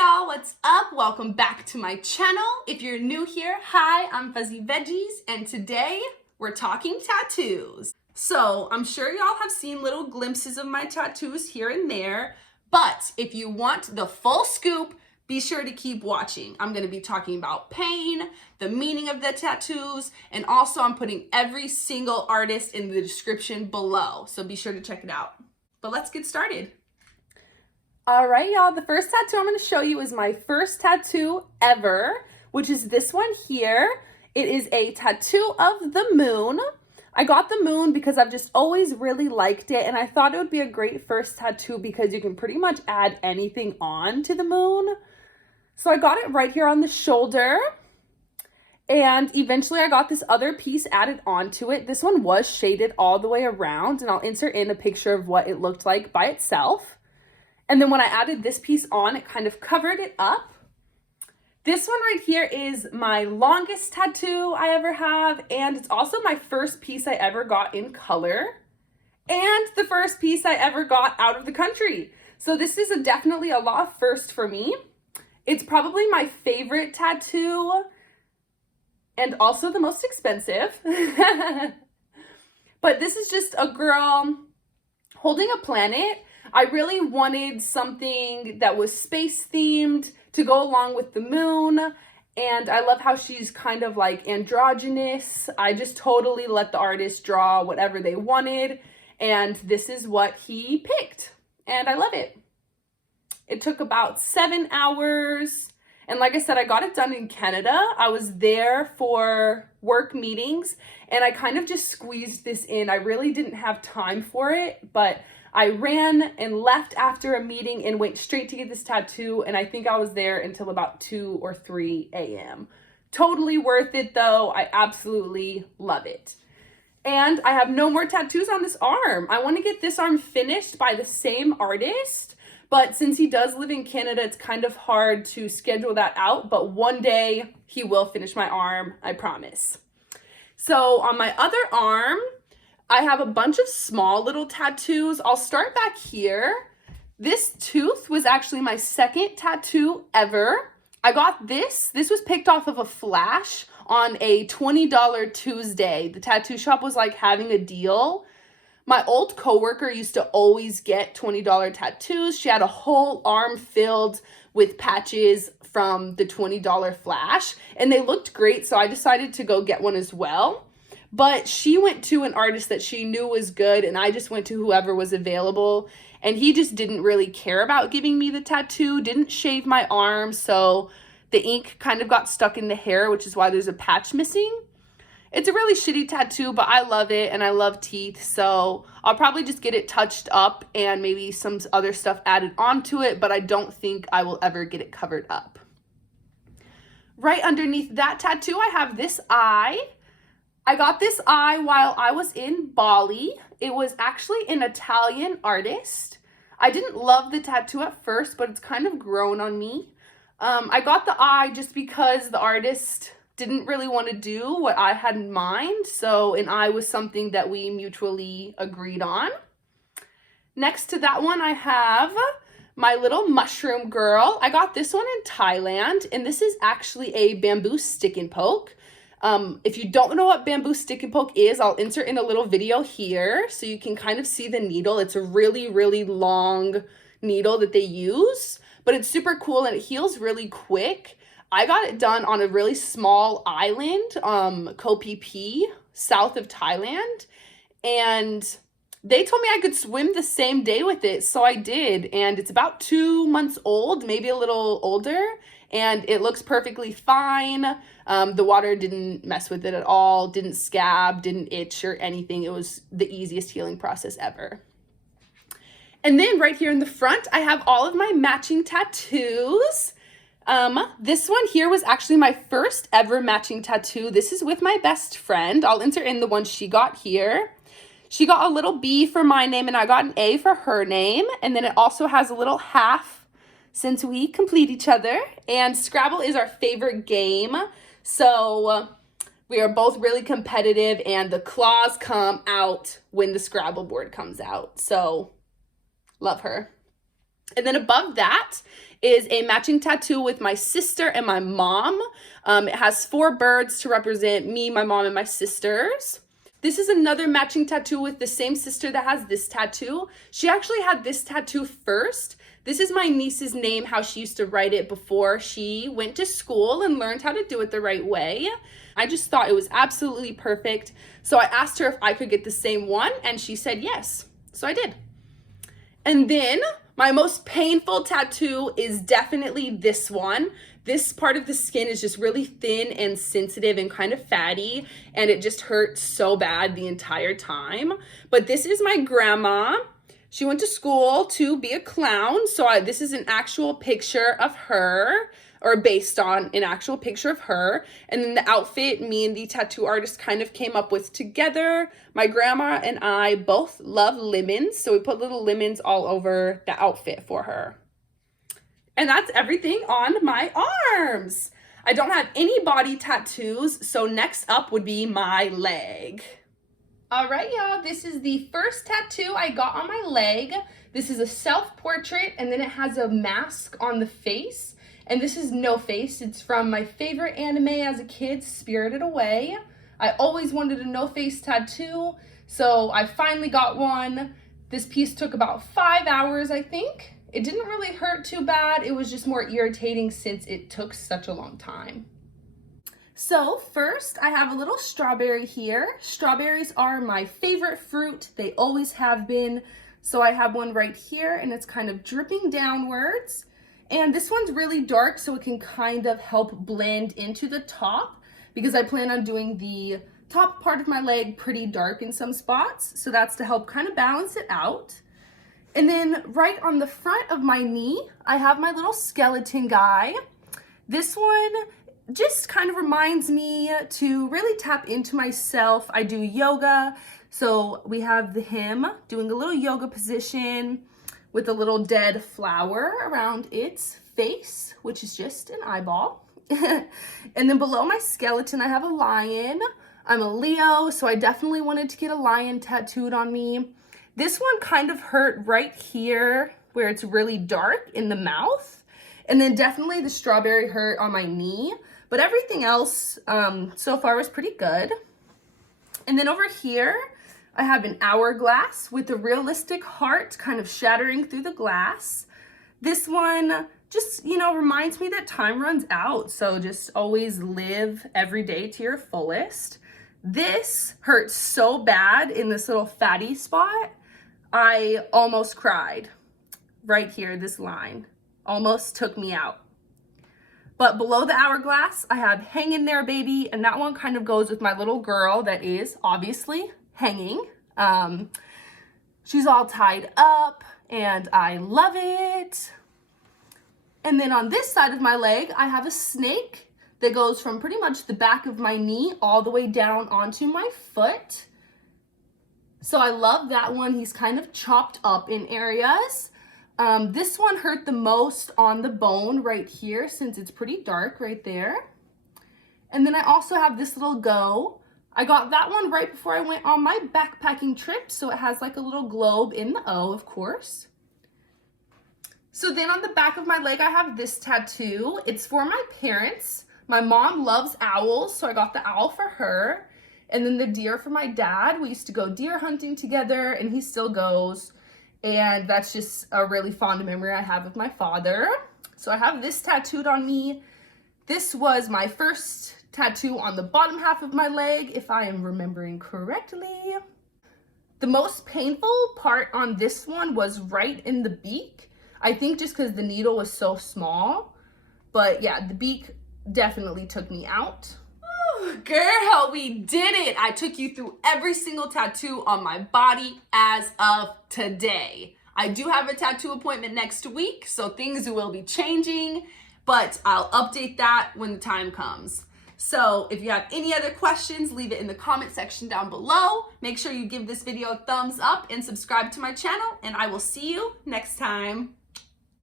y'all, what's up? Welcome back to my channel. If you're new here, hi, I'm Fuzzy Veggies, and today we're talking tattoos. So I'm sure y'all have seen little glimpses of my tattoos here and there, but if you want the full scoop, be sure to keep watching. I'm going to be talking about pain, the meaning of the tattoos, and also I'm putting every single artist in the description below, so be sure to check it out. But let's get started. All right, y'all, the first tattoo I'm going to show you is my first tattoo ever, which is this one here. It is a tattoo of the moon. I got the moon because I've just always really liked it, and I thought it would be a great first tattoo because you can pretty much add anything on to the moon. So I got it right here on the shoulder, and eventually I got this other piece added onto it. This one was shaded all the way around, and I'll insert in a picture of what it looked like by itself. And then when I added this piece on, it kind of covered it up. This one right here is my longest tattoo I ever have, and it's also my first piece I ever got in color, and the first piece I ever got out of the country. So this is definitely a lot of first for me. It's probably my favorite tattoo, and also the most expensive. But this is just a girl holding a planet. I really wanted something that was space themed to go along with the moon, and I love how she's kind of like androgynous. I just totally let the artist draw whatever they wanted, and this is what he picked, and I love it. It took about 7 hours, and like I said, I got it done in Canada. I was there for work meetings, and I kind of just squeezed this in. I really didn't have time for it, but I ran and left after a meeting and went straight to get this tattoo, and I think I was there until about 2 or 3 a.m. Totally worth it though. I absolutely love it. And I have no more tattoos on this arm. I want to get this arm finished by the same artist, but since he does live in Canada, it's kind of hard to schedule that out, but one day he will finish my arm, I promise. So on my other arm, I have a bunch of small little tattoos. I'll start back here. This tooth was actually my second tattoo ever. I got this. This was picked off of a flash on a $20 Tuesday. The tattoo shop was like having a deal. My old coworker used to always get $20 tattoos. She had a whole arm filled with patches from the $20 flash, and they looked great, so I decided to go get one as well. But she went to an artist that she knew was good, and I just went to whoever was available, and he just didn't really care about giving me the tattoo, didn't shave my arm, so the ink kind of got stuck in the hair, which is why there's a patch missing. It's a really shitty tattoo, but I love it, and I love teeth, so I'll probably just get it touched up and maybe some other stuff added onto it, but I don't think I will ever get it covered up. Right underneath that tattoo, I have this eye. I got this eye while I was in Bali. It was actually an Italian artist. I didn't love the tattoo at first, but it's kind of grown on me. I got the eye just because the artist didn't really want to do what I had in mind, so an eye was something that we mutually agreed on. Next to that one, I have my little mushroom girl. I got this one in Thailand, and this is actually a bamboo stick and poke. If you don't know what bamboo stick and poke is, I'll insert in a little video here so you can kind of see the needle. It's a really, really long needle that they use, but it's super cool and it heals really quick. I got it done on a really small island, Koh Phi Phi, south of Thailand, and they told me I could swim the same day with it, so I did, and it's about 2 months old, maybe a little older, and it looks perfectly fine. The water didn't mess with it at all, didn't scab, didn't itch or anything. It was the easiest healing process ever. And then right here in the front, I have all of my matching tattoos. This one here was actually my first ever matching tattoo. This is with my best friend. I'll insert in the one she got here. She got a little B for my name, and I got an A for her name. And then it also has a little half since we complete each other. And Scrabble is our favorite game. So we are both really competitive, and the claws come out when the Scrabble board comes out. So love her. And then above that is a matching tattoo with my sister and my mom. It has 4 birds to represent me, my mom, and my sisters. This is another matching tattoo with the same sister that has this tattoo. She actually had this tattoo first. This is my niece's name, how she used to write it before she went to school and learned how to do it the right way. I just thought it was absolutely perfect. So I asked her if I could get the same one, and she said yes. So I did. And then my most painful tattoo is definitely this one. This part of the skin is just really thin and sensitive and kind of fatty, and it just hurts so bad the entire time. But this is my grandma. She went to school to be a clown, so this is an actual picture of her, or based on an actual picture of her. And then the outfit me and the tattoo artist kind of came up with together. My grandma and I both love lemons, so we put little lemons all over the outfit for her. And that's everything on my arms. I don't have any body tattoos, so next up would be my leg. All right, y'all, this is the first tattoo I got on my leg. This is a self-portrait, and then it has a mask on the face. And this is No Face. It's from my favorite anime as a kid, Spirited Away. I always wanted a No Face tattoo, so I finally got one. This piece took about 5 hours, I think. It didn't really hurt too bad. It was just more irritating since it took such a long time. So first, I have a little strawberry here. Strawberries are my favorite fruit. They always have been. So I have one right here, and it's kind of dripping downwards. And this one's really dark, so it can kind of help blend into the top, because I plan on doing the top part of my leg pretty dark in some spots. So that's to help kind of balance it out. And then right on the front of my knee, I have my little skeleton guy. This one just kind of reminds me to really tap into myself. I do yoga, so we have him doing a little yoga position with a little dead flower around its face, which is just an eyeball. And then below my skeleton, I have a lion. I'm a Leo, so I definitely wanted to get a lion tattooed on me. This one kind of hurt right here where it's really dark in the mouth. And then definitely the strawberry hurt on my knee. But everything else so far was pretty good. And then over here, I have an hourglass with a realistic heart kind of shattering through the glass. This one just, reminds me that time runs out. So just always live every day to your fullest. This hurts so bad in this little fatty spot. I almost cried right here. This line almost took me out. But below the hourglass, I have Hang in There Baby, and that one kind of goes with my little girl that is obviously hanging. She's all tied up, and I love it. And then on this side of my leg, I have a snake that goes from pretty much the back of my knee all the way down onto my foot. So I love that one. He's kind of chopped up in areas. This one hurt the most on the bone right here since it's pretty dark right there. And then I also have this little go. I got that one right before I went on my backpacking trip, so it has like a little globe in the O, of course. So then on the back of my leg, I have this tattoo. It's for my parents. My mom loves owls, so I got the owl for her. And then the deer for my dad. We used to go deer hunting together, and he still goes. And that's just a really fond memory I have of my father. So I have this tattooed on me. This was my first tattoo on the bottom half of my leg, if I am remembering correctly. The most painful part on this one was right in the beak. I think just because the needle was so small. But yeah, the beak definitely took me out. Girl, we did it. I took you through every single tattoo on my body as of today. I do have a tattoo appointment next week, so things will be changing, but I'll update that when the time comes. So if you have any other questions, leave it in the comment section down below. Make sure you give this video a thumbs up and subscribe to my channel, and I will see you next time.